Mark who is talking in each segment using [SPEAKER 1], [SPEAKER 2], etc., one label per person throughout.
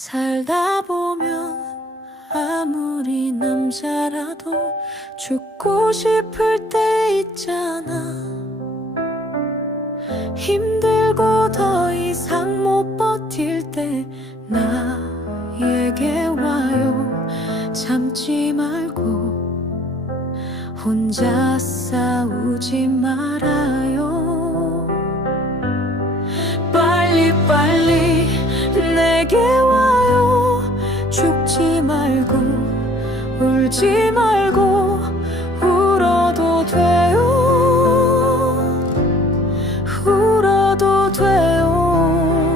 [SPEAKER 1] 살다 보면 아무리 남자라도 죽고 싶을 때 있잖아. 힘들고 더 이상 못 버틸 때 나에게 와요. 참지 말고 혼자 싸우지 말아 울지 말고 울어도 돼요. 울어도 돼요.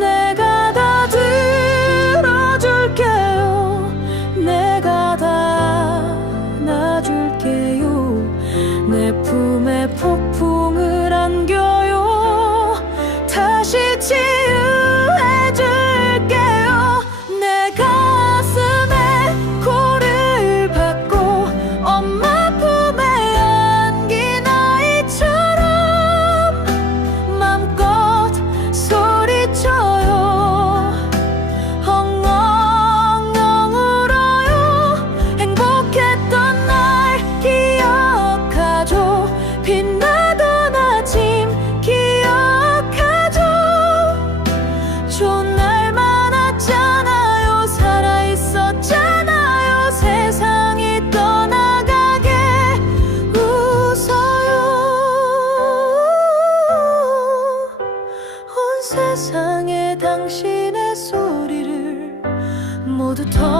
[SPEAKER 1] 내가 다 들어줄게요. 내가 다 놔줄게요. 내 품에 폭풍을 안겨요. 다시 치 と遠